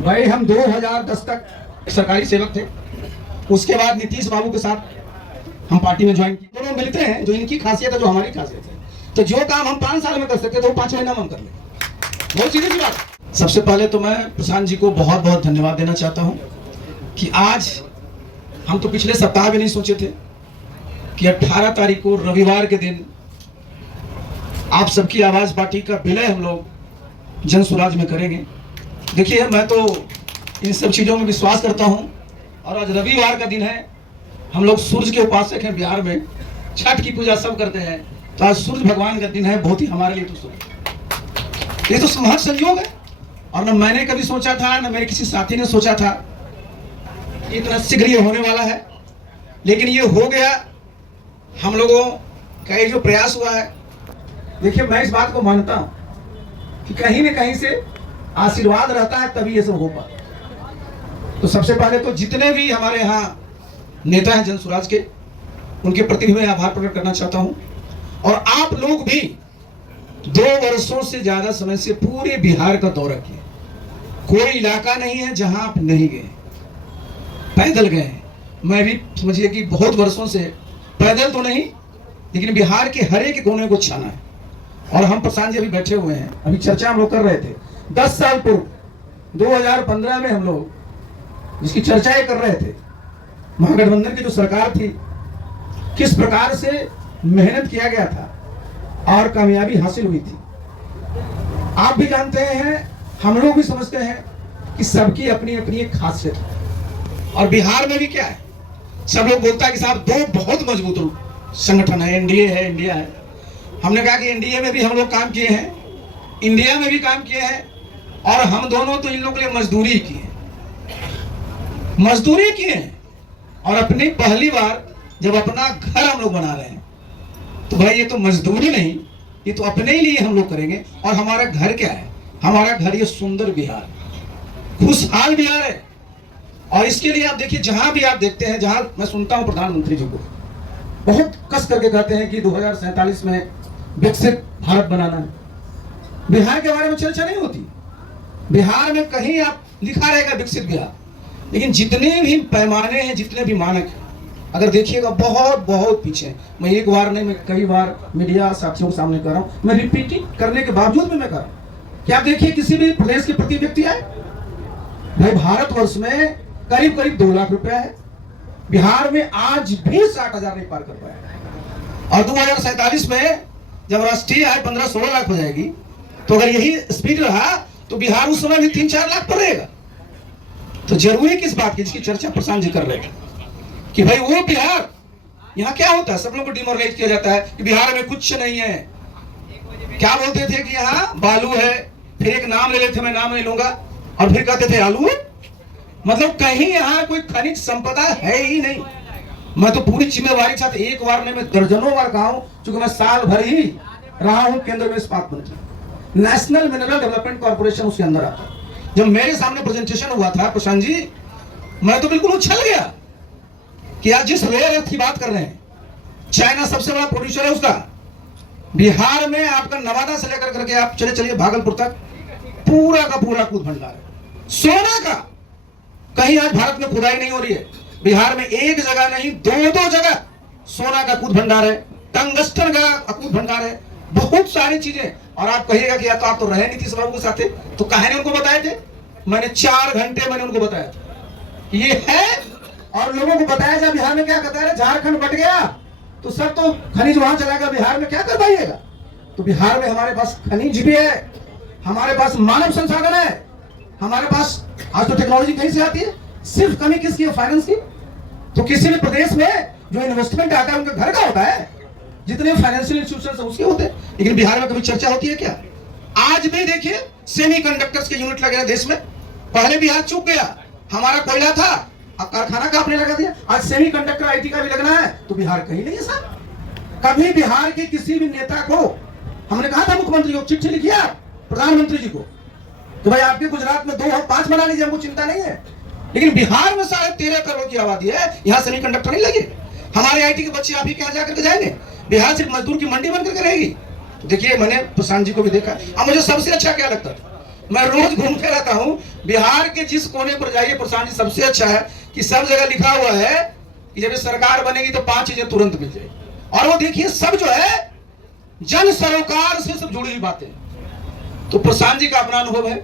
भाई हम 2010 तक सरकारी सेवक थे। उसके बाद नीतीश बाबू के साथ हम पार्टी में ज्वाइन किए। दोनों मिलते हैं, जो इनकी खासियत है जो हमारी खासियत है। तो जो काम हम 5 साल में कर सकते तो वो 5 महीना में हम कर लेंगे। बहुत सीधी सी बात। सबसे पहले तो मैं प्रशांत जी को बहुत बहुत धन्यवाद देना चाहता हूँ कि आज हम तो पिछले सप्ताह भी नहीं सोचे थे कि 18 तारीख को रविवार के दिन आप सबकी आवाज पार्टी का विलय हम लोग जन स्वराज में करेंगे। देखिए, मैं तो इन सब चीज़ों में विश्वास करता हूँ और आज रविवार का दिन है। हम लोग सूर्य के उपासक हैं, बिहार में छठ की पूजा सब करते हैं, तो आज सूर्य भगवान का दिन है। बहुत ही हमारे लिए तो ये तो महज संयोग है और न मैंने कभी सोचा था, न मेरे किसी साथी ने सोचा था इतना शीघ्र ये होने वाला है, लेकिन ये हो गया। हम लोगों का ये जो प्रयास हुआ है, देखिए मैं इस बात को मानता हूं कि कहीं न कहीं से आशीर्वाद रहता है तभी ये सब हो पाता। तो सबसे पहले तो जितने भी हमारे यहाँ नेता हैं जन स्वराज के, उनके प्रति मैं आभार प्रकट करना चाहता हूं। और आप लोग भी 2 वर्षों से ज्यादा समय से पूरे बिहार का दौरा किए। कोई इलाका नहीं है जहां आप नहीं गए, पैदल गए। मैं भी समझिए कि बहुत वर्षों से पैदल तो नहीं, लेकिन बिहार के हर एक कोने को छाना है। और हम प्रशांत जी अभी बैठे हुए हैं, अभी चर्चा हम लोग कर रहे थे 10 साल पूर्व 2015 में हम लोग जिसकी चर्चाएं कर रहे थे, महागठबंधन की जो सरकार थी, किस प्रकार से मेहनत किया गया था और कामयाबी हासिल हुई थी। आप भी जानते हैं, हम लोग भी समझते हैं कि सबकी अपनी अपनी एक खासियत है। और बिहार में भी क्या है, सब लोग बोलता है कि साहब 2 बहुत मजबूत संगठन है, एनडीए है, इंडिया है। हमने कहा कि एनडीए में भी हम लोग काम किए हैं, इंडिया में भी काम किए हैं, और हम दोनों तो इन लोगों के लिए मजदूरी किए हैं। और अपनी पहली बार जब अपना घर हम लोग बना रहे हैं, तो भाई ये तो मजदूरी नहीं, ये तो अपने ही लिए हम लोग करेंगे। और हमारा घर क्या है? हमारा घर ये सुंदर बिहार, खुशहाल बिहार है। और इसके लिए आप देखिए, जहां भी आप देखते हैं, जहां मैं सुनता हूं प्रधानमंत्री जी को बहुत कस करके कहते हैं कि 2047 में विकसित भारत बनाना है। बिहार के बारे में चर्चा नहीं होती। बिहार में कहीं आप लिखा रहेगा विकसित बिहार, लेकिन जितने भी पैमाने हैं, जितने भी मानक हैं, अगर देखिएगा बहुत बहुत पीछे। मैं एक बार नहीं, मैं कई बार मीडिया साथियों के सामने कर रहा हूं, मैं रिपीटिंग करने के बावजूद भी मैं कर रहा हूं कि आप देखिए किसी भी प्रदेश के प्रति व्यक्ति आए, भाई भारतवर्ष में करीब करीब 2 लाख रुपया है। बिहार में आज भी 60,000 नहीं पार कर पाया। और 2047 में जब राष्ट्रीय आय 15-16 लाख हो जाएगी, तो अगर यही स्पीड रहा तो बिहार उस समय भी 3-4 लाख पर रहेगा। तो जरूरी किस बात की, जिसकी चर्चा प्रशांत जी कर रहे थे कि भाई वो बिहार, यहाँ क्या होता है, सब लोगों को डिमोरलाइज किया जाता है कि बिहार में कुछ नहीं है। क्या बोलते थे कि यहाँ बालू है, फिर एक नाम ले लेते, मैं नाम नहीं लूंगा, और फिर कहते थे आलू। मतलब कहीं यहाँ कोई खनिज संपदा है ही नहीं। मैं तो पूरी जिम्मेवारी के साथ एक बार नहीं, मैं दर्जनों बार कहा हूं, क्योंकि मैं साल भर ही रहा हूं केंद्र में इस्पात मंत्री, नेशनल मिनरल डेवलपमेंट कॉर्पोरेशन उसके अंदर आता। जब मेरे सामने प्रेजेंटेशन हुआ था प्रशांत जी, मैं तो बिल्कुल उछल गया कि आज जिस रेयर अर्थ की बात कर रहे हैं, चाइना सबसे बड़ा प्रोड्यूसर है उसका, बिहार में आपका नवादा से लेकर करके आप चलिए भागलपुर तक पूरा का पूरा कूद भंडार है सोना का। कहीं आज भारत में खुदाई नहीं हो रही है, बिहार में एक जगह नहीं 2-2 जगह सोना का कूद भंडार है, टंगस्टन का कूद भंडार है, बहुत सारी चीजें। और आप कहिएगा कि या तो आप तो रहे नीतीश बाबू के साथ, तो कहानी उनको बताए थे। मैंने 4 घंटे मैंने उनको बताया था ये है, और लोगों को बताया जाए बिहार में क्या कहता है, झारखंड बट गया तो सब तो खनिज वहां चलाएगा, बिहार में क्या कर पाइएगा। तो बिहार में हमारे पास खनिज भी है, हमारे पास मानव संसाधन है, हमारे पास आज तो टेक्नोलॉजी कहीं से आती है। सिर्फ कमी किसकी है? फाइनेंस की। तो किसी भी प्रदेश में जो इन्वेस्टमेंट आता है उनका घर का होता है, जितने फाइनेंशियल इंस्टीट्यूशन उसके होते हैं। लेकिन बिहार में कभी चर्चा होती है क्या? आज भी देखिए सेमीकंडक्टर्स के यूनिट लगे हैं देश में। पहले बिहार चूक गया, हमारा कोयला था, अब कारखाना का आपने लगा दिया। आज सेमीकंडक्टर आईटी का भी लगना है, तो बिहार कहीं नहीं है साहब। कभी बिहार के किसी भी नेता को हमने कहा था, मुख्यमंत्री को चिट्ठी लिखी प्रधानमंत्री जी को, तो भाई आपके गुजरात में 2 और 5 बना लीजिए, हमको चिंता नहीं है, लेकिन बिहार में 13.5 करोड़ की आबादी है, यहाँ सेमीकंडक्टर नहीं लगे। हमारे आईटी के बच्चे आप ही कहाँ जाकर के जाएंगे? बिहार सिर्फ मजदूर की मंडी बन करके रहेगी। तो देखिए, मैंने प्रशांत जी को भी देखा। अब मुझे सबसे अच्छा क्या लगता था, मैं रोज घूमते रहता हूं, बिहार के जिस कोने पर जाइए प्रशांत जी, सबसे अच्छा है कि सब जगह लिखा हुआ है कि जब सरकार बनेगी तो 5 चीजें तुरंत मिल जाए। और वो देखिए सब जो है जन सरोकार से सब जुड़ी हुई बातें। तो प्रशांत जी का अपना अनुभव है।